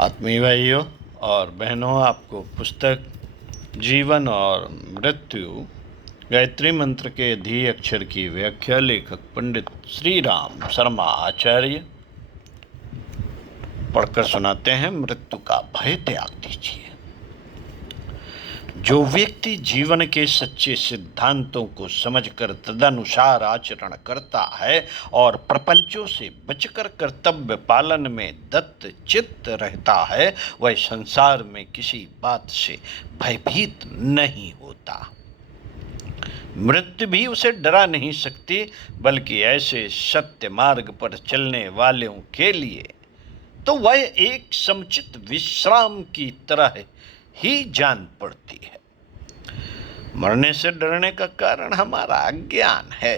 आत्मीय भाइयों और बहनों, आपको पुस्तक जीवन और मृत्यु गायत्री मंत्र के धी अक्षर की व्याख्या लेखक पंडित श्री राम शर्मा आचार्य पढ़कर सुनाते हैं। मृत्यु का भय त्याग दीजिए। जो व्यक्ति जीवन के सच्चे सिद्धांतों को समझकर तदनुसार आचरण करता है और प्रपंचों से बचकर कर्तव्य पालन में दत्त चित्त रहता है, वह संसार में किसी बात से भयभीत नहीं होता। मृत्यु भी उसे डरा नहीं सकती, बल्कि ऐसे सत्य मार्ग पर चलने वालों के लिए तो वह एक समुचित विश्राम की तरह ही जान पड़ती है। मरने से डरने का कारण हमारा अज्ञान है।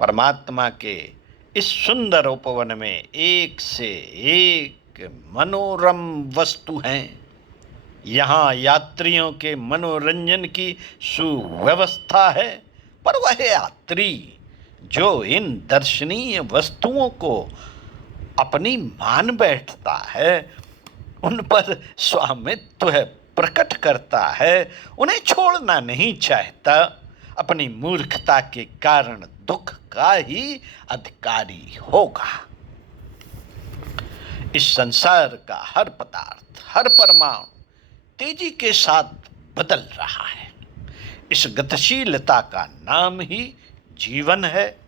परमात्मा के इस सुंदर उपवन में एक से एक मनोरम वस्तु हैं। यहाँ यात्रियों के मनोरंजन की सुव्यवस्था है, पर वह यात्री जो इन दर्शनीय वस्तुओं को अपनी मान बैठता है, उन पर स्वामित्व प्रकट करता है, उन्हें छोड़ना नहीं चाहता, अपनी मूर्खता के कारण दुख का ही अधिकारी होगा। इस संसार का हर पदार्थ, हर परमाणु तेजी के साथ बदल रहा है। इस गतिशीलता का नाम ही जीवन है।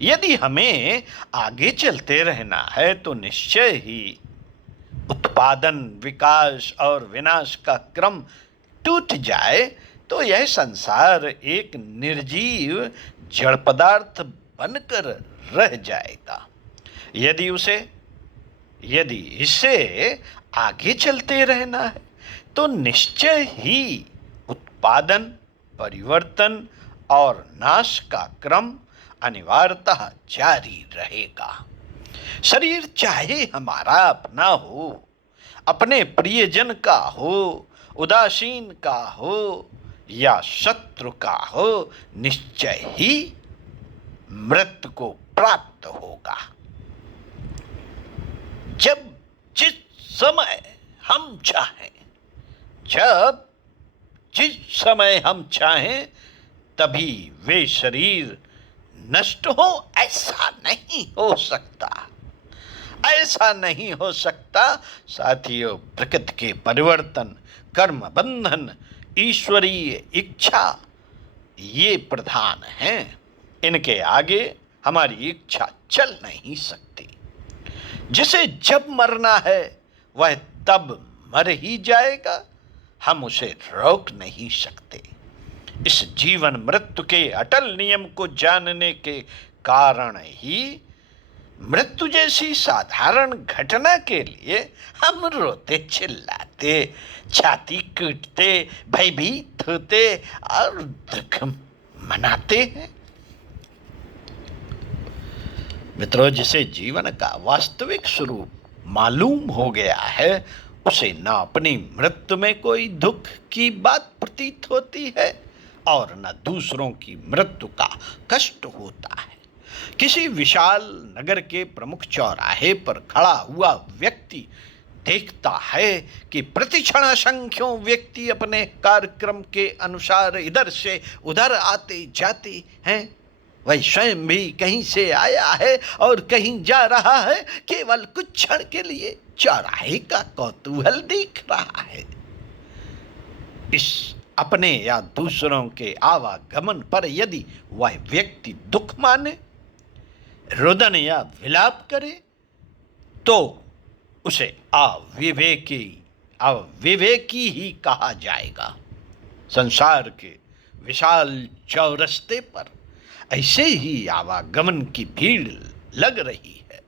यदि हमें आगे चलते रहना है तो निश्चय ही उत्पादन, विकास और विनाश का क्रम टूट जाए तो यह संसार एक निर्जीव जड़ पदार्थ बनकर रह जाएगा। यदि इसे आगे चलते रहना है तो निश्चय ही उत्पादन, परिवर्तन और नाश का क्रम अनिवार्यतः जारी रहेगा। शरीर चाहे हमारा अपना हो, अपने प्रियजन का हो, उदासीन का हो या शत्रु का हो, निश्चय ही मृत्यु को प्राप्त होगा। जिस समय हम चाहें तभी वे शरीर नष्ट हो, ऐसा नहीं हो सकता। साथियों, प्रकृति के परिवर्तन, कर्म बंधन, ईश्वरीय इच्छा ये प्रधान हैं। इनके आगे हमारी इच्छा चल नहीं सकती। जिसे जब मरना है वह तब मर ही जाएगा, हम उसे रोक नहीं सकते। इस जीवन मृत्यु के अटल नियम को जानने के कारण ही मृत्यु जैसी साधारण घटना के लिए हम रोते, चिल्लाते, छाती पीटते, भयभीत होते और दुख मनाते हैं। मित्रों, जिसे जीवन का वास्तविक स्वरूप मालूम हो गया है, उसे न अपनी मृत्यु में कोई दुख की बात प्रतीत होती है और न दूसरों की मृत्यु का कष्ट होता है। किसी विशाल नगर के प्रमुख चौराहे पर खड़ा हुआ व्यक्ति देखता है कि प्रतिक्षण असंख्यों व्यक्ति अपने कार्यक्रम के अनुसार इधर से उधर आते जाते हैं। वह स्वयं भी कहीं से आया है और कहीं जा रहा है, केवल कुछ क्षण के लिए चौराहे का कौतूहल देख रहा है। इस अपने या दूसरों के आवागमन पर यदि वह व्यक्ति दुख माने, रुदन या विलाप करे, तो उसे अविवेकी ही कहा जाएगा। संसार के विशाल चौरस्ते पर ऐसे ही आवागमन की भीड़ लग रही है।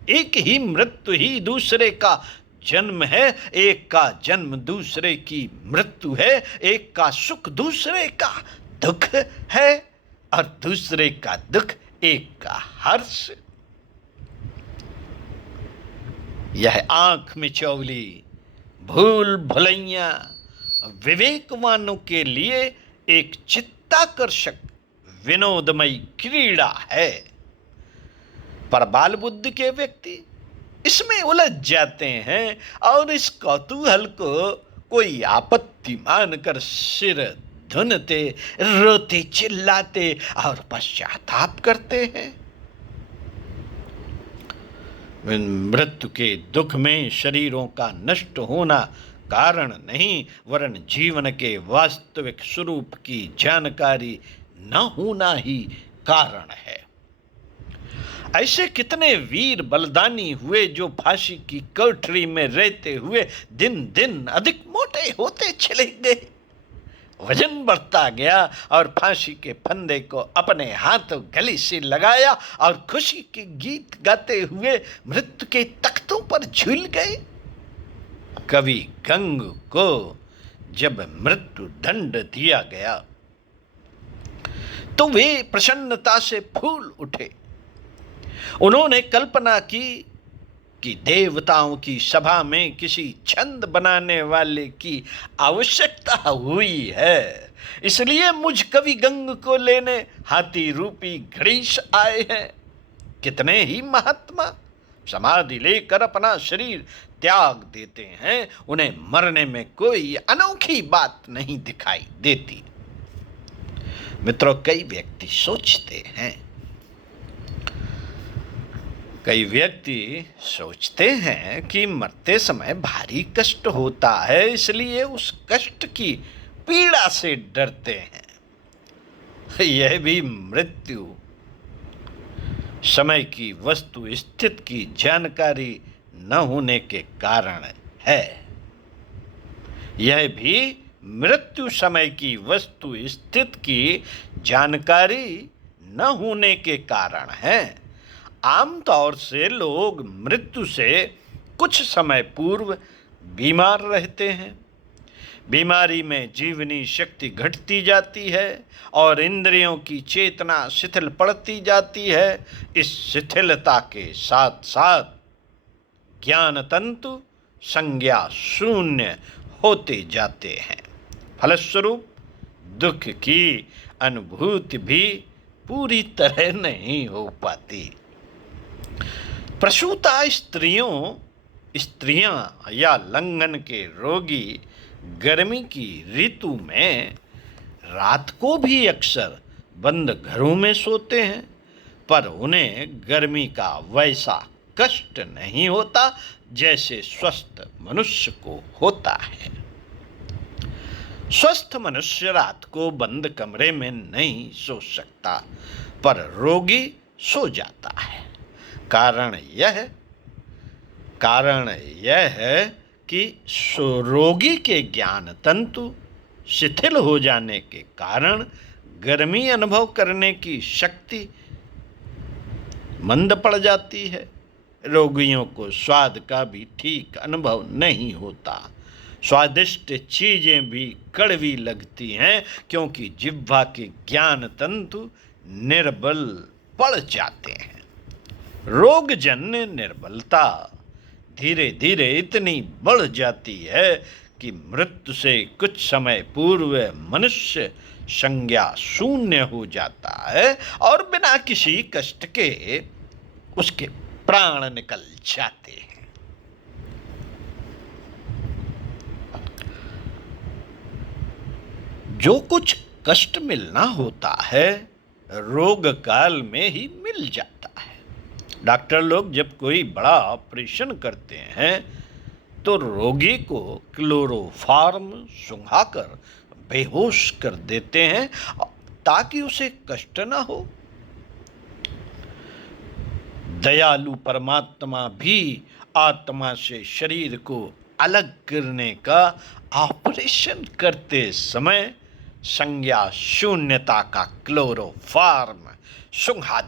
एक ही मृत्यु ही दूसरे का जन्म है, एक का जन्म दूसरे की मृत्यु है, एक का सुख दूसरे का दुख है और दूसरे का दुख एक का हर्ष। यह आंख मिचौली, भूल भुलैया विवेकवानों के लिए एक चित्ताकर्षक विनोदमयी क्रीड़ा है, पर बाल बुद्धि के व्यक्ति इसमें उलझ जाते हैं और इस कौतूहल को कोई आपत्ति मानकर सिर धुनते, रोते, चिल्लाते और पश्चाताप करते हैं। मृत्यु के दुख में शरीरों का नष्ट होना कारण नहीं, वरन जीवन के वास्तविक स्वरूप की जानकारी न होना ही कारण है। ऐसे कितने वीर बलिदानी हुए जो फांसी की कोठरी में रहते हुए दिन दिन अधिक मोटे होते चले गए। वजन बढ़ता गया और फांसी के फंदे को अपने हाथों गले से लगाया और खुशी के गीत गाते हुए मृत्यु के तख्तों पर झूल गए। कवि गंग को जब मृत्यु दंड दिया गया तो वे प्रसन्नता से फूल उठे। उन्होंने कल्पना की कि देवताओं की सभा में किसी छंद बनाने वाले की आवश्यकता हुई है, इसलिए मुझ कवि गंग को लेने हाथी रूपी गणेश आए हैं। कितने ही महात्मा समाधि लेकर अपना शरीर त्याग देते हैं, उन्हें मरने में कोई अनोखी बात नहीं दिखाई देती। मित्रों, कई व्यक्ति सोचते हैं कि मरते समय भारी कष्ट होता है, इसलिए उस कष्ट की पीड़ा से डरते हैं। यह भी मृत्यु समय की वस्तु स्थिति की जानकारी न होने के कारण है। यह भी मृत्यु समय की वस्तु स्थिति की जानकारी न होने के कारण है। आमतौर से लोग मृत्यु से कुछ समय पूर्व बीमार रहते हैं। बीमारी में जीवनी शक्ति घटती जाती है और इंद्रियों की चेतना शिथिल पड़ती जाती है। इस शिथिलता के साथ साथ ज्ञान तंतु संज्ञा शून्य होते जाते हैं। फलस्वरूप दुख की अनुभूति भी पूरी तरह नहीं हो पाती। प्रसूता स्त्रियां या लंघन के रोगी गर्मी की ऋतु में रात को भी अक्सर बंद घरों में सोते हैं, पर उन्हें गर्मी का वैसा कष्ट नहीं होता जैसे स्वस्थ मनुष्य को होता है। स्वस्थ मनुष्य रात को बंद कमरे में नहीं सो सकता, पर रोगी सो जाता है। कारण यह है कि रोगी के ज्ञान तंतु शिथिल हो जाने के कारण गर्मी अनुभव करने की शक्ति मंद पड़ जाती है। रोगियों को स्वाद का भी ठीक अनुभव नहीं होता। स्वादिष्ट चीजें भी कड़वी लगती हैं क्योंकि जिह्वा के ज्ञान तंतु निर्बल पड़ जाते हैं। रोगजन्य निर्बलता धीरे धीरे इतनी बढ़ जाती है कि मृत्यु से कुछ समय पूर्व मनुष्य संज्ञा शून्य हो जाता है और बिना किसी कष्ट के उसके प्राण निकल जाते हैं। जो कुछ कष्ट मिलना होता है रोग काल में ही मिल जाता है। डॉक्टर लोग जब कोई बड़ा ऑपरेशन करते हैं तो रोगी को क्लोरोफॉर्म सुंघाकर बेहोश कर देते हैं ताकि उसे कष्ट न हो। दयालु परमात्मा भी आत्मा से शरीर को अलग करने का ऑपरेशन करते समय संज्ञा शून्यता का क्लोरोफॉर्म सुंघा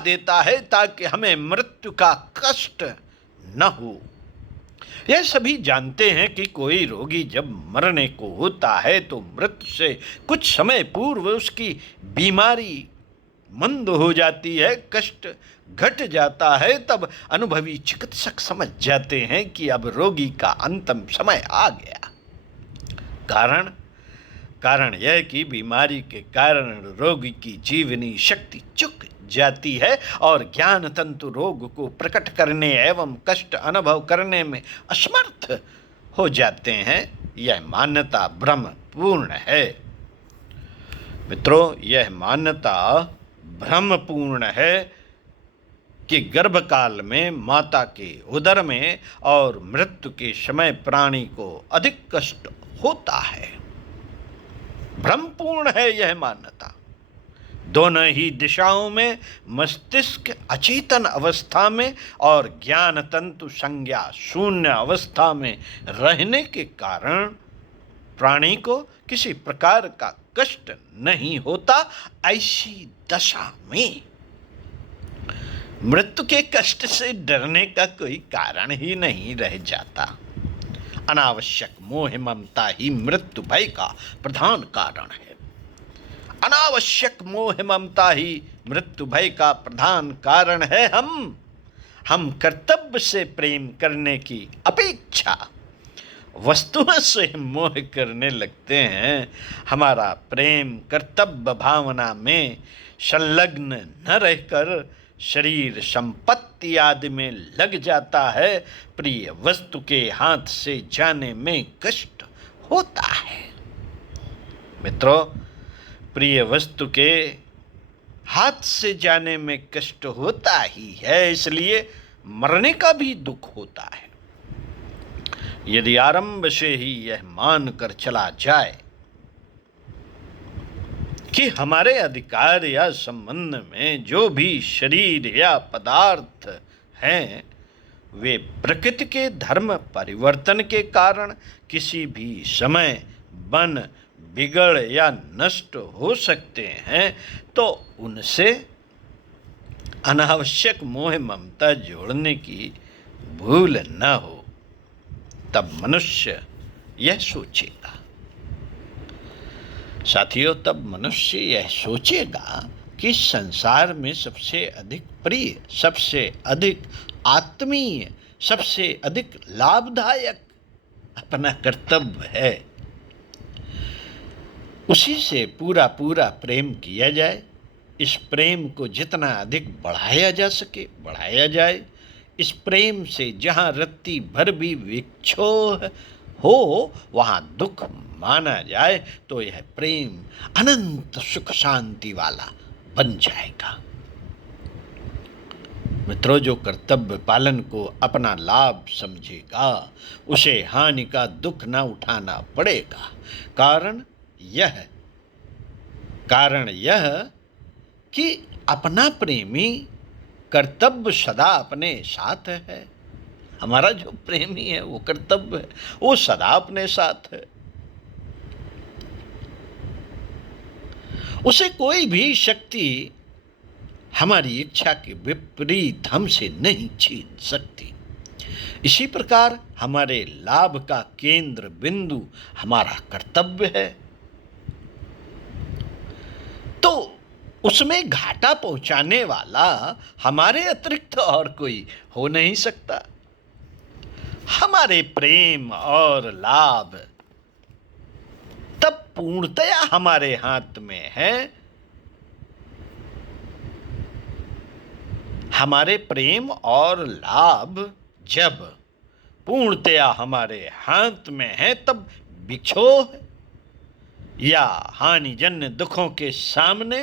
देता है ताकि हमें मृत्यु का कष्ट न हो। यह सभी जानते हैं कि कोई रोगी जब मरने को होता है तो मृत्यु से कुछ समय पूर्व उसकी बीमारी मंद हो जाती है, कष्ट घट जाता है। तब अनुभवी चिकित्सक समझ जाते हैं कि अब रोगी का अंतिम समय आ गया। कारण यह कि बीमारी के कारण रोगी की जीवनी शक्ति चुक जाती है और ज्ञान तंतु रोग को प्रकट करने एवं कष्ट अनुभव करने में असमर्थ हो जाते हैं। यह मान्यता भ्रमपूर्ण है। मित्रों, यह मान्यता भ्रमपूर्ण है कि गर्भकाल में माता के उदर में और मृत्यु के समय प्राणी को अधिक कष्ट होता है। भ्रमपूर्ण है यह मान्यता। दोनों ही दिशाओं में मस्तिष्क अचेतन अवस्था में और ज्ञान तंतु संज्ञा शून्य अवस्था में रहने के कारण प्राणी को किसी प्रकार का कष्ट नहीं होता। ऐसी दशा में मृत्यु के कष्ट से डरने का कोई कारण ही नहीं रह जाता। अनावश्यक मोह ममता ही मृत्यु भय का प्रधान कारण है। अनावश्यक मोह ममता ही मृत्यु भय का प्रधान कारण है। हम कर्तव्य से प्रेम करने की अपेक्षा वस्तुओं से मोह करने लगते हैं। हमारा प्रेम कर्तव्य भावना में संलग्न न रहकर शरीर संपत्ति आदि में लग जाता है। प्रिय वस्तु के हाथ से जाने में कष्ट होता है। मित्रों, प्रिय वस्तु के हाथ से जाने में कष्ट होता ही है, इसलिए मरने का भी दुख होता है। यदि आरंभ से ही यह मानकर चला जाए कि हमारे अधिकार या संबंध में जो भी शरीर या पदार्थ हैं वे प्रकृति के धर्म परिवर्तन के कारण किसी भी समय बन बिगड़ या नष्ट हो सकते हैं, तो उनसे अनावश्यक मोह ममता जोड़ने की भूल न हो। तब मनुष्य यह सोचेगा, साथियों, तब मनुष्य यह सोचेगा कि संसार में सबसे अधिक प्रिय, सबसे अधिक आत्मीय, सबसे अधिक लाभदायक अपना कर्तव्य है। उसी से पूरा पूरा प्रेम किया जाए। इस प्रेम को जितना अधिक बढ़ाया जा सके बढ़ाया जाए। इस प्रेम से जहाँ रत्ती भर भी विक्षोभ हो वहाँ दुख माना जाए तो यह प्रेम अनंत सुख शांति वाला बन जाएगा। मित्रों, जो कर्तव्य पालन को अपना लाभ समझेगा उसे हानि का दुख न उठाना पड़ेगा। कारण यह कि अपना प्रेमी कर्तव्य सदा अपने साथ है। हमारा जो प्रेमी है वो कर्तव्य है, वो सदा अपने साथ है। उसे कोई भी शक्ति हमारी इच्छा के विपरीत हमसे नहीं छीन सकती। इसी प्रकार हमारे लाभ का केंद्र बिंदु हमारा कर्तव्य है, तो उसमें घाटा पहुंचाने वाला हमारे अतिरिक्त और कोई हो नहीं सकता। हमारे प्रेम और लाभ तब पूर्णतया हमारे हाथ में है। हमारे प्रेम और लाभ जब पूर्णतया हमारे हाथ में है तब विक्षोभ या हानिजन्य दुखों के सामने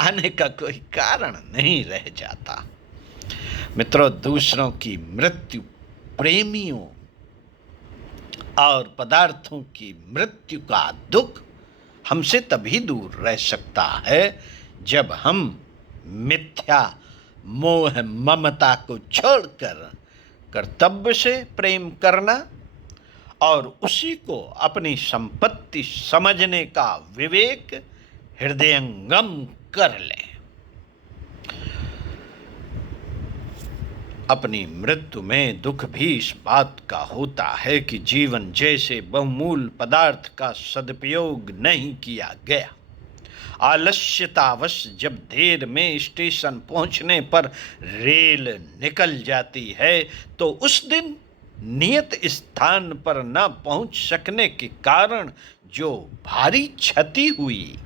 आने का कोई कारण नहीं रह जाता। मित्रों, दूसरों की मृत्यु, प्रेमियों और पदार्थों की मृत्यु का दुख हमसे तभी दूर रह सकता है जब हम मिथ्या मोह ममता को छोड़कर कर्तव्य से प्रेम करना और उसी को अपनी संपत्ति समझने का विवेक हृदयंगम कर लें। अपनी मृत्यु में दुख भी इस बात का होता है कि जीवन जैसे बहुमूल्य पदार्थ का सदुपयोग नहीं किया गया। आलस्यतावश जब देर में स्टेशन पहुंचने पर रेल निकल जाती है तो उस दिन नियत स्थान पर न पहुंच सकने के कारण जो भारी क्षति हुई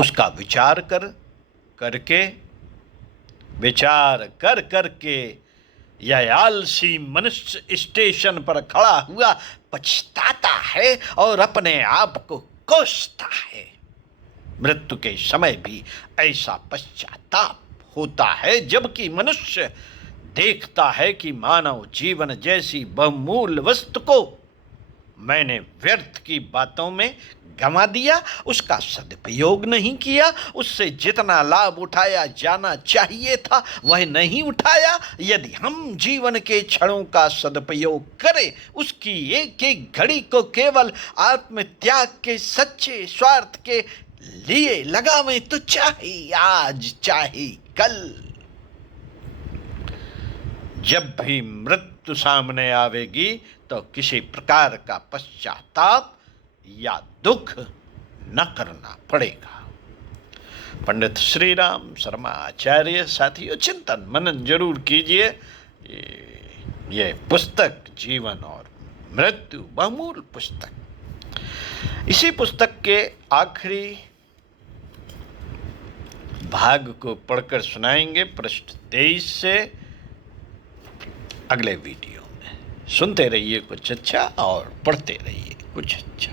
उसका विचार करके यह आलसी मनुष्य स्टेशन पर खड़ा हुआ पछताता है और अपने आप को कोसता है। मृत्यु के समय भी ऐसा पश्चाताप होता है, जबकि मनुष्य देखता है कि मानव जीवन जैसी बहुमूल्य वस्तु को मैंने व्यर्थ की बातों में गंवा दिया, उसका सदुपयोग नहीं किया, उससे जितना लाभ उठाया जाना चाहिए था वह नहीं उठाया। यदि हम जीवन के क्षणों का सदुपयोग करें, उसकी एक एक घड़ी को केवल आत्मत्याग के सच्चे स्वार्थ के लिए लगावें तो चाहे आज चाहे कल, जब भी मृत्यु सामने आवेगी तो किसी प्रकार का पश्चाताप या दुख न करना पड़ेगा। पंडित श्री राम शर्मा आचार्य। साथियों, चिंतन मनन जरूर कीजिए। ये पुस्तक जीवन और मृत्यु बहुमूल्य पुस्तक। इसी पुस्तक के आखिरी भाग को पढ़कर सुनाएंगे पृष्ठ 23 से अगले वीडियो में। सुनते रहिए कुछ अच्छा और पढ़ते रहिए कुछ अच्छा।